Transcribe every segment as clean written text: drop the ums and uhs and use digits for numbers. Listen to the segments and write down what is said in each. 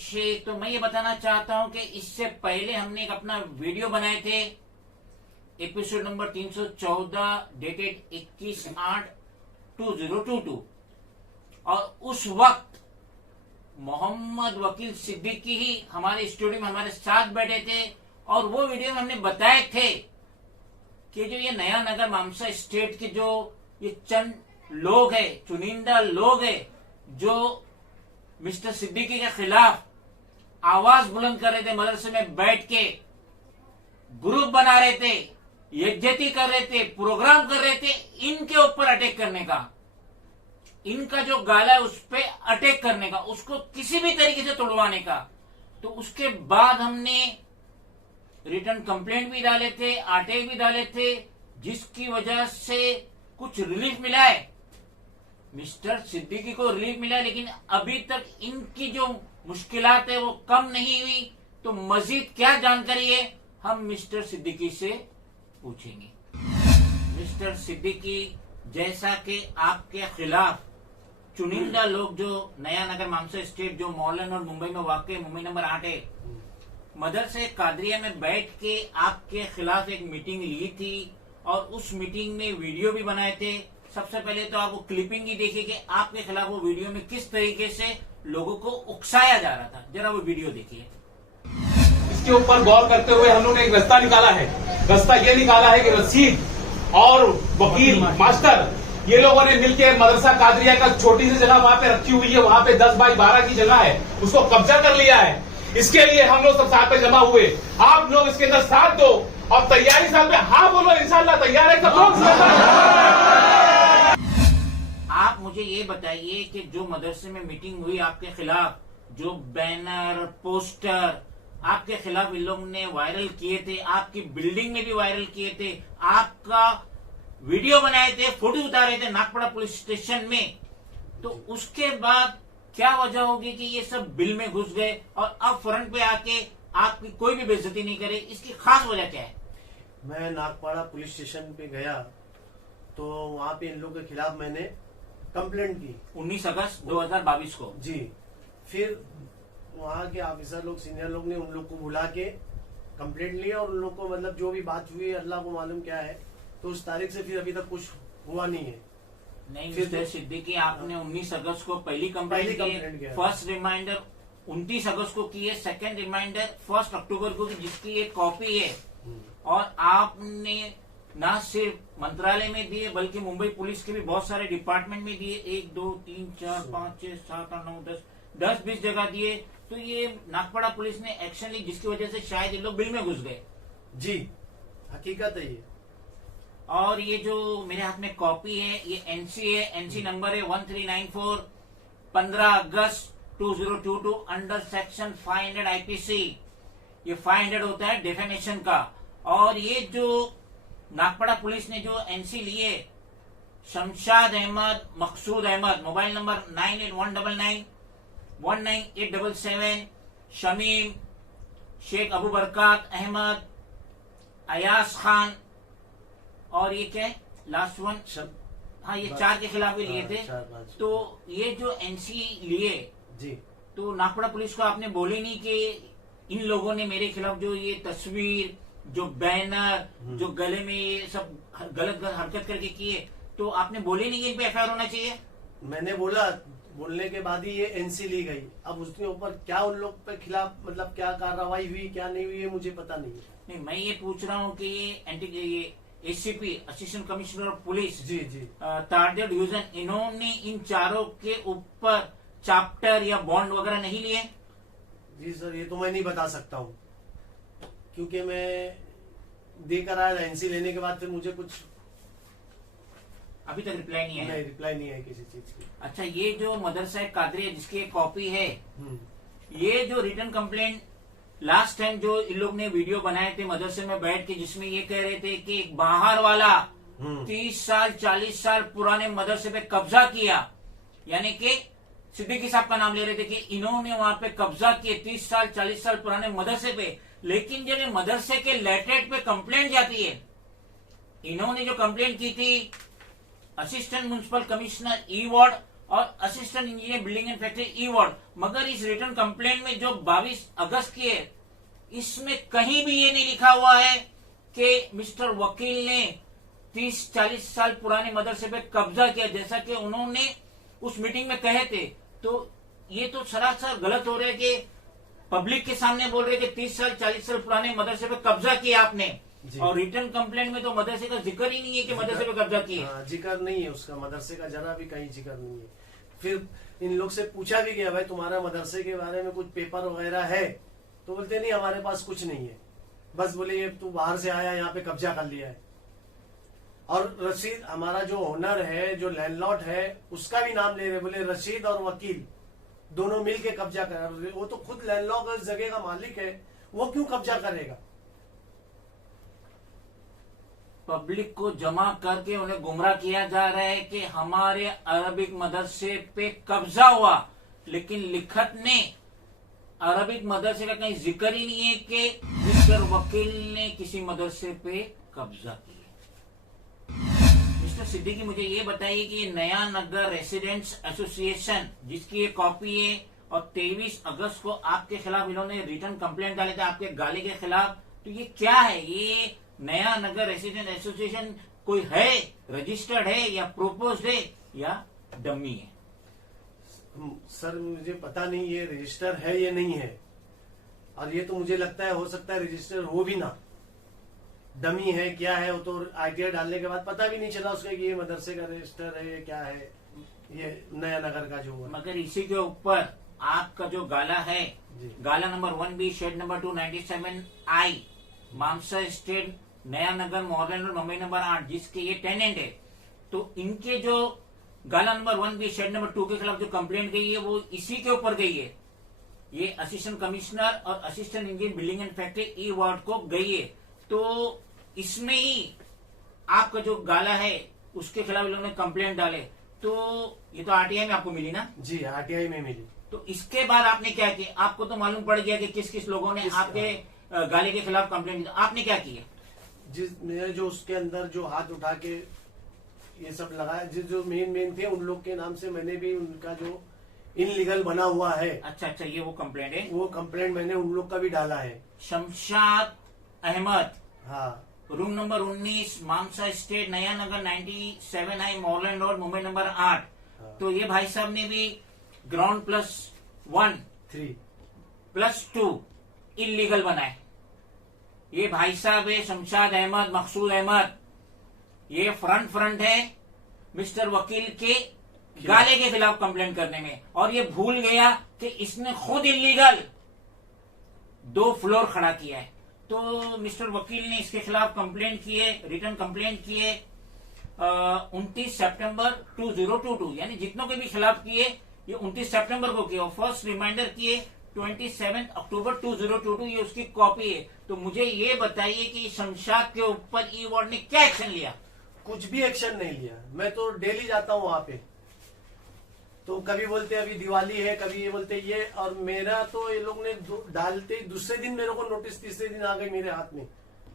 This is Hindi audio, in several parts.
से तो मैं ये बताना चाहता हूं कि इससे पहले हमने एक अपना वीडियो बनाए थे, एपिसोड नंबर 314 डेटेड 21/8/2022, और उस वक्त मोहम्मद वकील सिद्दीकी ही हमारे स्टूडियो में हमारे साथ बैठे थे, और वो वीडियो में हमने बताए थे कि जो ये नया नगर मामसा स्टेट के जो ये चंद लोग हैं, चुनिंदा लोग हैं, जो मिस्टर सिद्दीकी के खिलाफ आवाज बुलंद कर रहे थे, मदरसे में बैठ के ग्रुप बना रहे थे, यज्ञती कर रहे थे, प्रोग्राम कर रहे थे, इनके ऊपर अटैक करने का, इनका जो गाला है उस पर अटैक करने का, उसको किसी भी तरीके से तोड़वाने का। तो उसके बाद हमने रिटर्न कंप्लेंट भी डाले थे, आटे भी डाले थे, जिसकी वजह से कुछ रिलीफ मिला है, मिस्टर सिद्दीकी को रिलीफ मिला है, लेकिन अभी तक इनकी जो मुश्किलात है वो कम नहीं हुई। तो मजीद क्या जानकारी है हम मिस्टर सिद्दीकी से पूछेंगे। मिस्टर सिद्दीकी, जैसा कि आपके खिलाफ चुनिंदा लोग जो नया नगर मामसा स्टेट जो मॉलन और मुंबई में वाकई मुंबई नंबर 8 है, मदरसे कादरिया में बैठ के आपके खिलाफ एक मीटिंग ली थी, और उस मीटिंग में वीडियो भी बनाए थे। सबसे पहले तो आप वो क्लिपिंग ही देखिए कि आपके खिलाफ वो वीडियो में किस तरीके से लोगों को उकसाया जा रहा था। जरा वो वीडियो देखिए। इसके ऊपर गौर करते हुए हम लोग ने एक रास्ता निकाला है। रास्ता ये निकाला है कि रशीद और वकील मास्टर ये लोगों ने मिलकर मदरसा कादरिया का छोटी सी जगह वहां पे रखी हुई है, वहां पे 10 बाई 12 की जगह है, उसको कब्जा कर लिया है। इसके लिए हम लोग सब साथ में जमा हुए। आप लोग इसके अंदर साथ दो और तैयारी साथ में हाँ बोलो, इंशाल्लाह तैयार है सब लोग। आप मुझे ये बताइए कि जो मदरसे में मीटिंग हुई आपके खिलाफ, जो बैनर पोस्टर आपके खिलाफ इन लोगों ने वायरल किए थे, आपकी बिल्डिंग में भी वायरल किए थे, आपका वीडियो बनाए थे, फोटो उतारे थे नागपड़ा पुलिस स्टेशन में, तो उसके बाद क्या वजह होगी कि ये सब बिल में घुस गए और अब फ्रंट पे आके आपकी कोई भी बेइज्जती नहीं करे? इसकी खास वजह क्या है? मैं नागपाड़ा पुलिस स्टेशन पे गया तो वहाँ पे इन लोगों के खिलाफ मैंने कंप्लेंट की 19 अगस्त 2022 को। जी। फिर वहाँ के ऑफिसर लोग, सीनियर लोग ने उन लोग को बुला के कंप्लेंट लिया, और उन लोग को मतलब जो भी बात हुई अल्लाह को मालूम क्या है, तो उस तारीख से फिर अभी तक कुछ हुआ नहीं है। नहीं मिस्टर सिद्दीकी, आपने 19 अगस्त को पहली कंप्लेंट की, फर्स्ट रिमाइंडर 29 अगस्त को की है, सेकंड रिमाइंडर 1 अक्टूबर को की, जिसकी एक कॉपी है, और आपने ना सिर्फ मंत्रालय में दिए बल्कि मुंबई पुलिस के भी बहुत सारे डिपार्टमेंट में दिए, 1 2 3 4 5 6 7 8 9 10 20 जगह दिए। तो ये नागपड़ा पुलिस ने एक्शन ली, जिसकी वजह से शायद ये लोग बिल में घुस गए। जी, हकीकत है ये। और ये जो मेरे हाथ में कॉपी है, ये एनसी है, एनसी नंबर है 1394, 15 अगस्त 2022 अंडर सेक्शन 500 आईपीसी। ये 500 होता है डेफेमेशन का। और ये जो नागपड़ा पुलिस ने जो एनसी लिए, शमशाद अहमद, मकसूद अहमद, मोबाइल नंबर 9819919877, शमीम, शेख अबू बरकत अहमद, अयास खान, और ये क्या है लास्ट वन, हाँ ये 4 के खिलाफ भी लिए थे। तो ये जो एनसी लिए जी, तो नागपड़ा पुलिस को आपने बोले नहीं कि इन लोगों ने मेरे खिलाफ जो ये तस्वीर, जो बैनर, जो गले में ये सब गलत हरकत करके किए, तो आपने बोले नहीं कि इन पे एफआईआर होना चाहिए? मैंने बोला, बोलने के बाद ही ये एनसी ली गई। अब उसके ऊपर क्या उन लोग के खिलाफ मतलब क्या कार्रवाई हुई क्या नहीं हुई है मुझे पता नहीं है। नहीं, मैं ये पूछ रहा हूँ कि ये ACP assistant commissioner of police ji ji Tardeo division, इन्होंने इन चारों के ऊपर चैप्टर या बॉन्ड वगैरह नहीं लिए? जी सर, ये तो मैं नहीं बता सकता हूँ, क्योंकि मैं देकर आया एनसी लेने के बाद फिर मुझे कुछ अभी तक रिप्लाई नहीं है। नहीं, रिप्लाई नहीं है किसी चीज की। अच्छा, ये जो मदरसा कादरिया जिसकी एक कॉपी है, ये जो रिटर्न कंप्लेंट लास्ट टाइम जो इन लोग ने वीडियो बनाए थे मदरसे में बैठ के, जिसमें ये कह रहे थे कि एक बाहर वाला 30 साल 40 साल पुराने मदरसे पे कब्जा किया, यानी कि सिद्दीकी साहब का नाम ले रहे थे कि इन्होंने वहां पे कब्जा किए 30 साल 40 साल पुराने मदरसे पे। लेकिन जब मदरसे के लेटरेट पे कंप्लेंट जाती है, इन्होंने जो कंप्लेंट की थी असिस्टेंट म्युनिसिपल कमिश्नर ई वार्ड और assistant engineer building and factory E ward. मगर इस रिटर्न कंप्लेंट में जो 22 अगस्त की है, इसमें कहीं भी ये नहीं लिखा हुआ है कि मिस्टर वकील ने 30-40 साल पुराने मदरसे पे कब्जा किया, जैसा कि उन्होंने उस मीटिंग में कहे थे। तो ये तो सरासर गलत हो रहा है कि पब्लिक के सामने बोल रहे कि 30 साल 40 साल पुराने मदरसे पे कब्जा किया आपने, और रिटर्न कंप्लेंट में तो मदरसे का जिक्र ही नहीं है कि मदरसे पे कब्जा किया। हाँ, जिक्र नहीं है उसका, मदरसे का जरा भी कहीं जिक्र नहीं है। फिर इन लोग से पूछा भी गया, भाई तुम्हारा मदरसे के बारे में कुछ पेपर वगैरह है? तो बोलते नहीं हमारे पास कुछ नहीं है, बस बोले ये तू बाहर से आया यहाँ पे कब्जा कर लिया है। और रशीद, हमारा जो ओनर है, जो लैंडलॉर्ड है, उसका भी नाम ले रहे, बोले रशीद और वकील दोनों मिल के कब्जा कर रहे। वो तो खुद लैंडलॉर्ड उस जगह का मालिक है, वो क्यों कब्जा करेगा? पब्लिक को जमा करके उन्हें गुमराह किया जा रहा है कि हमारे अरबिक मदरसे पे कब्जा हुआ, लेकिन लिखत में अरबिक मदरसे का कहीं जिक्र ही नहीं है कि मिस्टर वकील ने किसी मदरसे पे कब्जा किया। मिस्टर सिद्दीकी, मुझे ये बताइए कि ये नया नगर रेसिडेंट्स एसोसिएशन, जिसकी एक कॉपी है, और 23 अगस्त को आपके खिलाफ इन्होंने रिटर्न कंप्लेंट डाले थे आपके गाली के खिलाफ, तो ये क्या है? ये नया नगर रेसिडेंट एसोसिएशन कोई है, रजिस्टर्ड है, या प्रोपोज्ड है, या डमी है? सर मुझे पता नहीं ये रजिस्टर है या नहीं है, और ये तो मुझे लगता है हो सकता है रजिस्टर हो भी ना, डमी है क्या है, वो तो आईटीआई डालने के बाद पता भी नहीं चला उसका कि ये मदरसे का रजिस्टर है, ये क्या है, ये नया नगर का जो है। मगर इसी के ऊपर आपका जो गाला है, जी। गाला number 1B shed number 297I Mamsa state Naya Nagar modern road Mumbai number 8, जिसके ये टेनेंट है, तो इनके जो गाला नंबर 1B शेड नंबर 2 के खिलाफ जो कंप्लेंट गई है वो इसी के ऊपर गई है। ये असिस्टेंट कमिश्नर और assistant engineer building and factory E ward को गई है। तो इसमें ही आपका जो गाला है उसके खिलाफ लोगों ने कंप्लेंट डाले, तो ये तो आरटीआई में आपको मिली ना? जी, आरटीआई में मिली। तो इसके बाद आपने क्या किया? आपको तो मालूम पड़ गया कि किस किस लोगों ने आपके गाली के खिलाफ कंप्लेंट दी, आपने क्या किया? जिसने जो उसके अंदर जो हाथ उठा के ये सब लगाया, जो मेन थे उन लोग के नाम से मैंने भी उनका जो इनलीगल बना हुआ है। अच्छा, ये वो कंप्लेंट है, वो कंप्लेंट मैंने उन लोग का भी डाला है। शमशाद अहमद, हाँ, room number 19 मामसा state Naya Nagar 97I मॉरलैंड road Mumbai number 8। तो ये भाई साहब ने भी ग्राउंड +1 3 +2 इलीगल बनाए। ये भाई साहब है शमशाद अहमद, मकसूद अहमद, ये फ्रंट है मिस्टर वकील के गाले के खिलाफ कंप्लेंट करने में, और ये भूल गया कि इसने खुद इलीगल 2 फ्लोर खड़ा किया है। तो मिस्टर वकील ने इसके खिलाफ कंप्लेंट किए, रिटर्न कंप्लेंट किए 29 सितंबर 2022, यानी जितनों के भी खिलाफ किए ये 29 सितंबर को किए, और फर्स्ट रिमाइंडर किए 27 अक्टूबर 2022। ये उसकी कॉपी है। तो मुझे ये बताइए कि शमशाद के ऊपर ई वार्ड ने क्या एक्शन लिया? कुछ भी एक्शन नहीं लिया। मैं तो डेली जाता हूँ वहां पे, तो कभी बोलते अभी दिवाली है, कभी ये बोलते ये, और मेरा तो ये लोग ने डालते दूसरे दिन मेरे को नोटिस, तीसरे दिन आ गई मेरे हाथ में।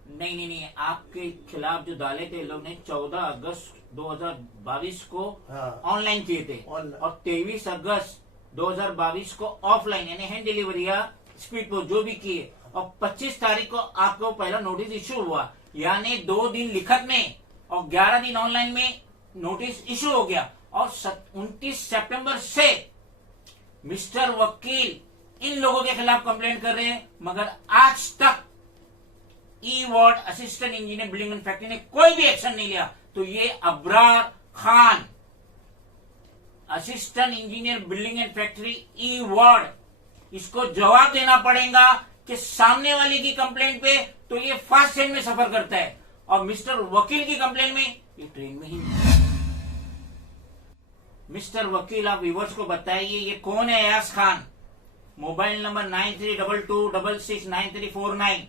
नहीं, आपके खिलाफ जो डाले थे लोग ने 14 अगस्त 2022 को ऑनलाइन किए थे, और 23 अगस्त 2022 को ऑफलाइन यानी हैंड डिलीवरी या स्पीड पोस्ट जो भी किए, और 25 तारीख को आपको पहला नोटिस इशू हुआ, यानी 2 दिन लिखत में और 11 दिन ऑनलाइन में नोटिस इशू हो गया। और 29 सितंबर से मिस्टर वकील इन लोगों के खिलाफ कंप्लेंट कर रहे हैं, मगर आज तक E ward assistant engineer building and factory ने कोई भी एक्शन नहीं लिया। तो ये Abrar Khan assistant engineer building and factory E ward, इसको जवाब देना पड़ेगा कि सामने वाले की कंप्लेंट पे तो ये फास्ट ट्रेन में सफर करता है, और मिस्टर वकील की कंप्लेंट में ये ट्रेन में ही नहीं। मिस्टर वकील, आप व्यूअर्स को बताइए ये कौन है? Ayaz Khan, mobile number 9322669349,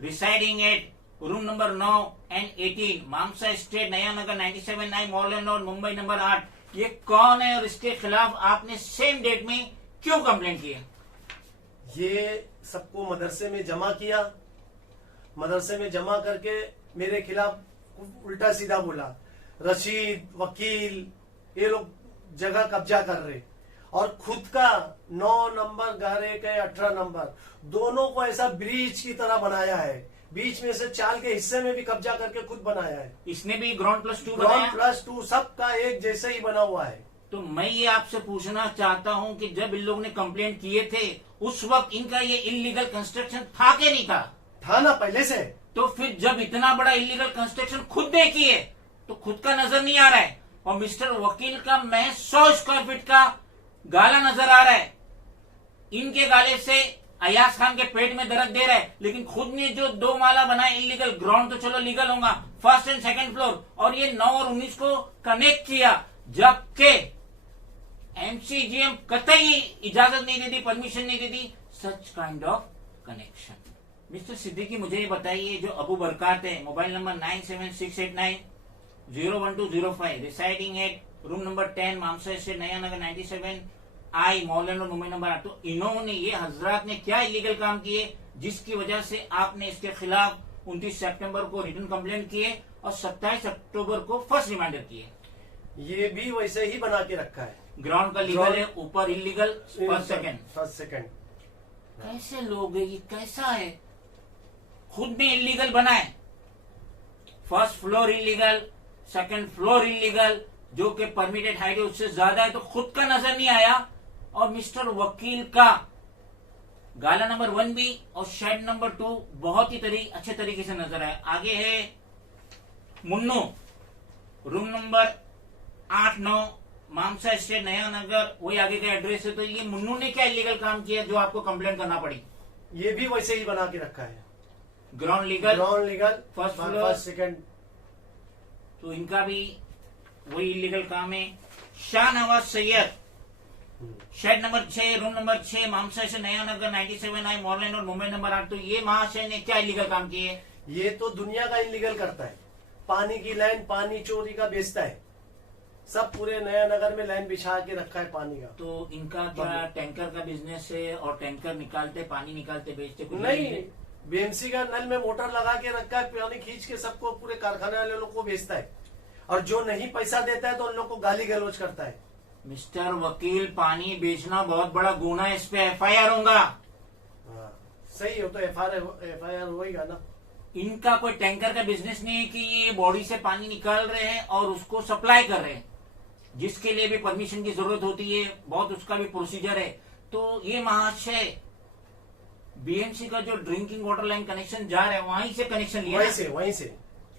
residing at room number 9 and 18 Mamsa state Naya Nagar 97I modern road Mumbai number 8। ये कौन है और इसके खिलाफ आपने सेम डेट में क्यों कंप्लेंट किया? ये सबको मदरसे में जमा किया, मदरसे में जमा करके मेरे खिलाफ उल्टा सीधा बोला। रशीद, वकील, ये लोग जगह कब्जा कर रहे और खुद का 9 नंबर गारे के 18 नंबर दोनों को ऐसा ब्रिज की तरह बनाया है। बीच में से चाल के हिस्से में भी कब्जा करके खुद बनाया है। इसने भी ग्राउंड+2 ग्राउंड बनाया। +2 सबका एक जैसे ही बना हुआ है। तो मैं ये आपसे पूछना चाहता हूं कि जब इन लोगों ने कंप्लेंट किए थे उस वक्त इनका ये इलीगल कंस्ट्रक्शन था कि नहीं था? था ना पहले से। तो फिर जब इतना बड़ा इलीगल कंस्ट्रक्शन खुद ने किए तो खुद का नजर नहीं आ रहा है, और मिस्टर वकील का महज 100 स्क्वायर फीट का गाला नजर आ रहा है। इनके गाले से अयाज खान के पेट में दर्द दे रहा है, लेकिन खुद ने जो 2 माला बनाए इलीगल, ग्राउंड तो चलो लीगल होगा, फर्स्ट एंड सेकंड फ्लोर, और ये 9 और 19 को कनेक्ट किया, जबकि एमसीजीएम कतई इजाजत नहीं देती, परमिशन नहीं देती such kind of connection. Mister Siddiqui, मुझे ये बताइए, जो अबू बरकात है, mobile number 9768901205, residing at room number 10 Mamsa street Naya Nagar 97 आई मॉलैंड और मुंबई नंबर 8, तो इन्होंने, ये हजरात ने क्या इलीगल काम किए जिसकी वजह से आपने इसके खिलाफ 29 सितंबर को रिटर्न कंप्लेंट किए और 27 अक्टूबर को फर्स्ट रिमाइंडर किए? ये भी वैसे ही बना के रखा है। ग्राउंड का लीगल है, ऊपर इलीगल, फर्स्ट सेकंड। सेकंड कैसे लोग है ये, कैसा है? खुद ने इलीगल बनाए, first floor illegal, second floor illegal, जो कि परमिटेड हाइट है उससे ज्यादा है, तो खुद का नजर नहीं आया। और मिस्टर वकील का गाला नंबर 1 भी और शेड नंबर 2 बहुत ही अच्छे तरीके से नजर आया। आगे है Munnu, room number 8-9 मामसा street Naya नगर, वही आगे का एड्रेस है। तो ये मुन्नू ने क्या इलीगल काम किया जो आपको कंप्लेंट करना पड़ी? ये भी वैसे ही बना के रखा है। Ground legal, first floor, first second. तो इनका भी वही इलीगल काम है। Shahnawaz Syed, shed number 6 room number 6 मामसा से नया नगर 97 आई मॉलैंड और मुंबई नंबर 8, तो ये महाशय ने क्या इलीगल काम किए? ये तो दुनिया का इलीगल करता है। पानी की लाइन, पानी चोरी का बेचता है, सब पूरे नया नगर में लाइन बिछा के रखा है पानी का। तो इनका क्या टैंकर का बिजनेस है और टैंकर निकालते, पानी निकालते, बेचते? कुछ नहीं, बीएमसी का नल में मोटर लगा के रखा है, पानी खींच के सबको पूरे कारखाने वाले लोग को बेचता है, और जो नहीं पैसा देता है तो उन लोग को गाली गलौज करता है। मिस्टर वकील, पानी बेचना बहुत बड़ा गुना है, इस पे एफआईआर होगा। सही हो तो एफआईआर होगा ना। इनका कोई टैंकर का बिजनेस नहीं है कि ये बॉडी से पानी निकाल रहे हैं और उसको सप्लाई कर रहे हैं, जिसके लिए भी परमिशन की जरूरत होती है, बहुत उसका भी प्रोसीजर है। तो ये महाशय बीएमसी का जो ड्रिंकिंग वाटर लाइन कनेक्शन जा रहा है वहीं से कनेक्शन लिया,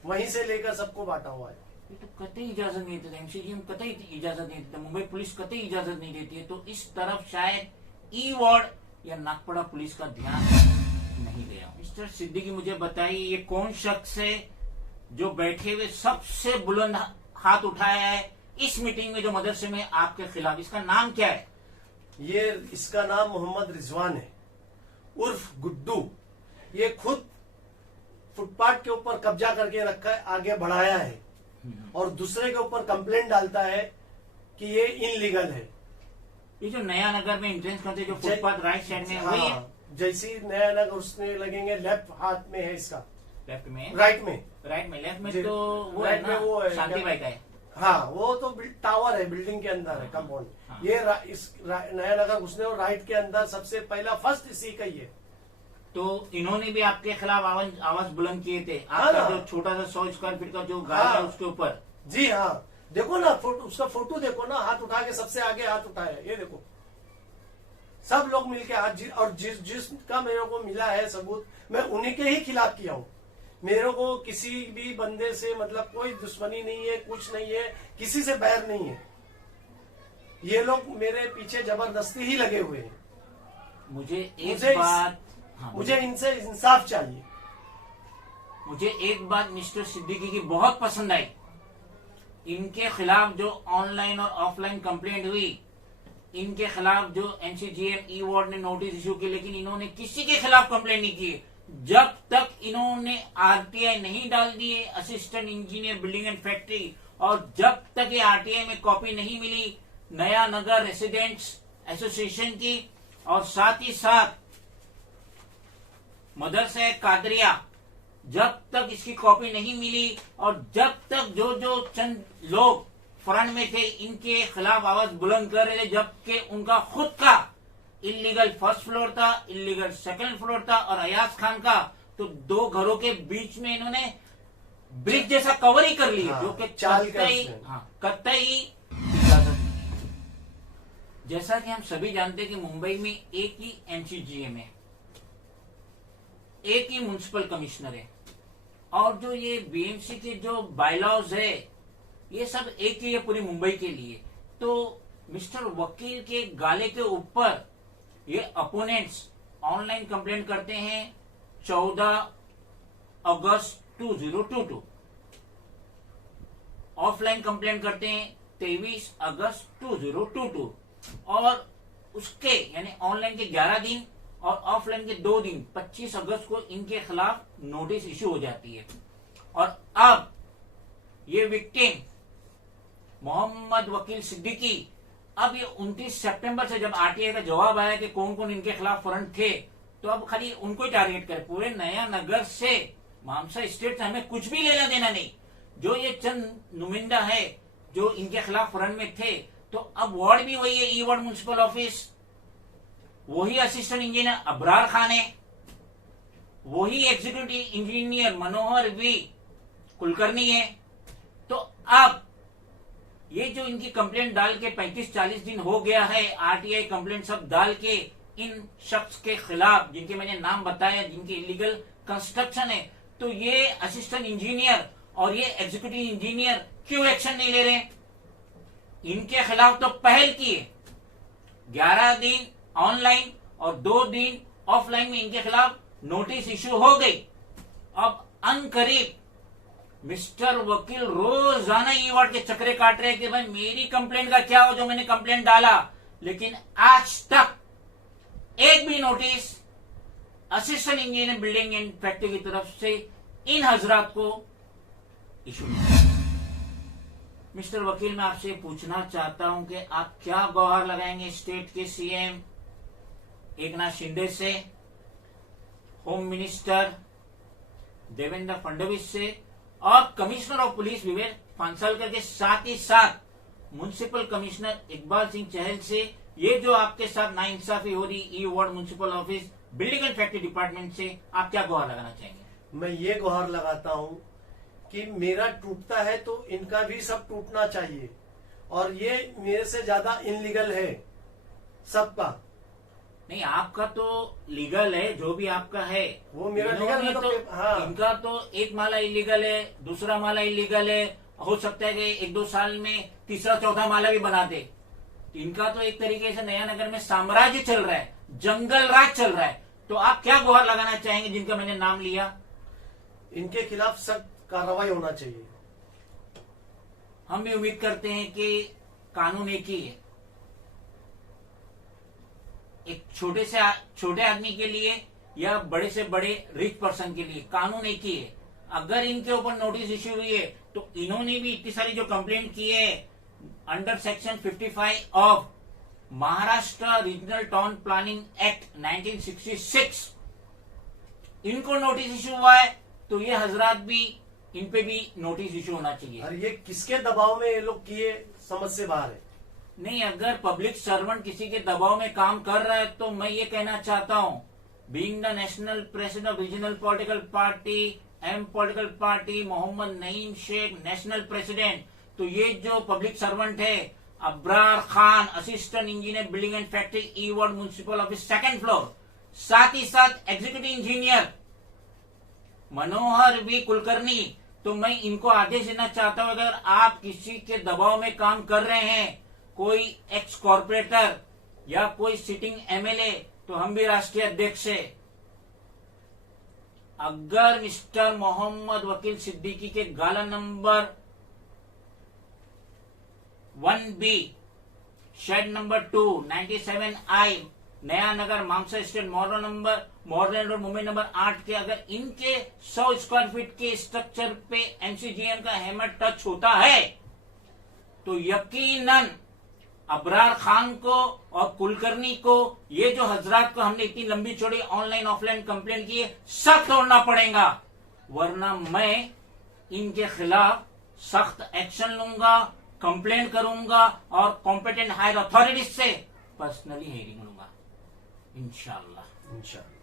वहीं से लेकर सबको बांटा हुआ है। ये तो कतई इजाजत नहीं देता, एमसीजीएम कतई इजाजत नहीं देता, मुंबई पुलिस कतई इजाजत नहीं देती है। तो इस तरफ शायद ई वार्ड या नागपड़ा पुलिस का ध्यान नहीं गया। मिस्टर सिद्दीकी, मुझे बताइए, ये कौन शख्स है जो बैठे हुए सबसे बुलंद हाथ उठाया है इस मीटिंग में जो मदरसे में आपके खिलाफ? इसका नाम क्या है? ये इसका नाम मोहम्मद रिजवान है, उर्फ गुड्डू। ये खुद फुटपाथ के ऊपर कब्जा करके रखा है, आगे बढ़ाया है और दूसरे के ऊपर कंप्लेंट डालता है कि ये इनलीगल है। ये जो नया नगर में एंट्रेंस करते जो फुटपाथ राइट साइड में, वही है? जैसी नया नगर उसने लगेंगे, लेफ्ट हाथ में है इसका, लेफ्ट में, राइट में, लेफ्ट में तो वो है ना, वो है शांति बाई का है। हाँ, वो तो टावर है, बिल्डिंग के अंदर है, कंपाउंड। हाँ। ये इस नया नगर घुसने और राइट के अंदर सबसे पहला फर्स्ट इसी का ही है। तो इन्होंने भी आपके खिलाफ आवाज बुलंद किए थे, हाँ आपका जो छोटा सा 100 स्क्वायर फीट का जो गाड़ी है उसके ऊपर। जी हाँ, देखो ना उसका फोटो देखो ना, हाथ उठा के सबसे आगे हाथ उठाया, ये देखो सब लोग मिलके हाथ, और जिसका मेरे को मिला है सबूत, मैं उन्हीं के ही खिलाफ किया हूँ। मेरे को किसी भी बंदे से मतलब कोई दुश्मनी नहीं है, कुछ नहीं है, किसी से बैर नहीं है। ये लोग मेरे पीछे जबरदस्ती ही लगे हुए हैं। मुझे इनसे इंसाफ चाहिए। मुझे एक बात मिस्टर सिद्दीकी की बहुत पसंद आई, इनके खिलाफ जो ऑनलाइन और ऑफलाइन कंप्लेंट हुई, इनके खिलाफ जो एमसीजीएम ई वार्ड ने नोटिस इश्यू किए, लेकिन इन्होंने किसी के खिलाफ कंप्लेंट नहीं की जब तक इन्होंने आरटीआई नहीं डाल दिए, assistant engineer building and factory, और जब तक ये आरटीआई में कॉपी नहीं मिली नया नगर रेसिडेंट्स एसोसिएशन की, और साथ ही साथ मदरसा कादरिया, जब तक इसकी कॉपी नहीं मिली, और जब तक जो चंद लोग फ्रंट में थे, इनके खिलाफ आवाज बुलंद कर रहे थे, जबकि उनका खुद का इलीगल फर्स्ट फ्लोर था, इलीगल सेकंड फ्लोर था, और अयाज खान का तो 2 घरों के बीच में इन्होंने ब्रिज जैसा कवर ही कर लिया, जो कि कतई इजाजत नहीं। जैसा कि हम सभी जानते हैं कि मुंबई में एक ही MCGM है, एक ही म्युनिसिपल कमिश्नर है, और जो ये BMC के जो बायलॉज है ये सब एक ही है पूरी मुंबई के लिए। तो मिस्टर वकील के गाले के ऊपर ये अपोनेंट्स ऑनलाइन कंप्लेंट करते हैं 14 अगस्त 2022, ऑफलाइन कंप्लेंट करते हैं 23 अगस्त 2022, और उसके यानी ऑनलाइन के 11 दिन और ऑफलाइन के 2 दिन 25 अगस्त को इनके खिलाफ नोटिस इशू हो जाती है। और अब ये विक्टिम मोहम्मद वकील सिद्दीकी, अब ये 29 सितंबर से जब RTI का जवाब आया कि कौन कौन इनके खिलाफ फ्रंट थे, तो अब खाली उनको ही टारगेट कर, पूरे नया नगर से मामसा स्टेट से हमें कुछ भी लेना देना नहीं। जो ये चंद नुमिंदा है जो इनके खिलाफ फ्रंट में थे, तो अब वार्ड भी वही है, ई वार्ड म्युनिसिपल ऑफिस, वही असिस्टेंट इंजीनियर अबरार खान है, वही executive engineer Manohar V Kulkarni है। तो अब ये जो इनकी कंप्लेंट डाल के 35-40 दिन हो गया है, RTI कंप्लेंट सब डाल के इन शख्स के खिलाफ जिनके मैंने नाम बताया, जिनके इलीगल कंस्ट्रक्शन है, तो ये असिस्टेंट इंजीनियर और ये एग्जीक्यूटिव इंजीनियर क्यों एक्शन नहीं ले रहे? इनके खिलाफ तो पहल की है, 11 दिन ऑनलाइन और 2 दिन ऑफलाइन में इनके खिलाफ नोटिस इशू हो गई। अब अनकरीब मिस्टर वकील रोजाना ई वार्ड के चक्रे काट रहे हैं कि भाई मेरी कंप्लेंट का क्या हो जो मैंने कंप्लेंट डाला, लेकिन आज तक एक भी notice assistant engineer building and factory की तरफ से इन हजरात को इशू नहीं। मिस्टर वकील, मैं आपसे पूछना चाहता हूं कि आप क्या गुहार लगाएंगे स्टेट के CM एकनाथ शिंदे से, होम मिनिस्टर देवेंद्र फडणवीस से, और commissioner of police Vivek Phansalkar के साथ ही साथ म्युनिसिपल कमिश्नर इकबाल सिंह चहल से? ये जो आपके साथ नाइंसाफी हो रही E ward municipal office building and factory department से, आप क्या गुहार लगाना चाहेंगे? मैं ये गुहार लगाता हूँ कि मेरा टूटता है तो इनका भी सब टूटना चाहिए, और ये मेरे से ज्यादा इनलीगल है सबका। नहीं, आपका तो लीगल है, जो भी आपका है वो मेरा लीगल है, तो हाँ। इनका तो एक माला इलीगल है, दूसरा माला इलीगल है, हो सकता है कि 1-2 साल में तीसरा चौथा माला भी बना दे। इनका तो एक तरीके से नया नगर में साम्राज्य चल रहा है, जंगल राज चल रहा है। तो आप क्या गुहार लगाना चाहेंगे जिनका मैंने नाम लिया? इनके खिलाफ सख्त कार्रवाई होना चाहिए। हम भी उम्मीद करते हैं कि कानून एक ही है, एक छोटे आदमी के लिए या बड़े से बड़े रिच पर्सन के लिए कानून एक ही है। अगर इनके ऊपर नोटिस इश्यू हुई है तो इन्होंने भी इतनी सारी जो कंप्लेंट की है under section 55 of Maharashtra regional town planning act 1966, इनको नोटिस इश्यू हुआ है, तो ये हजरात भी, इन पे भी नोटिस इश्यू होना चाहिए। और ये किसके दबाव में ये लोग किए, समझ से बाहर है। नहीं, अगर पब्लिक सर्वेंट किसी के दबाव में काम कर रहा है तो मैं ये कहना चाहता हूं, being the national president of regional political party M political party Mohammad Naeem Shaikh national president, तो ये जो पब्लिक सर्वेंट है Abrar Khan assistant engineer building and factory E ward municipal office 2nd floor, साथ ही साथ executive engineer Manohar V Kulkarni, तो मैं इनको आदेश देना चाहता हूं, अगर आप किसी के दबाव में काम कर रहे हैं, कोई एक्स कॉर्पोरेटर या कोई सिटिंग MLA, तो हम भी राष्ट्रीय अध्यक्ष है, अगर मिस्टर मोहम्मद वकील सिद्दीकी के गाला number 1B shed number 2 97I Naya Nagar Mamsa state model road Mumbai number 8 के अगर इनके 100 स्क्वायर फीट के स्ट्रक्चर पे MCGM का हैमर टच होता है तो यकीनन अबरार खान को और कुलकर्णी को, ये जो हजरात को हमने इतनी लंबी चौड़ी ऑनलाइन ऑफलाइन कंप्लेंट की है, सब तोड़ना पड़ेगा, वरना मैं इनके खिलाफ सख्त एक्शन लूंगा कंप्लेंट करूंगा और कॉम्पिटेंट हायर अथॉरिटीज से पर्सनली हेयरिंग लूंगा इंशाल्लाह। इंशाल्लाह।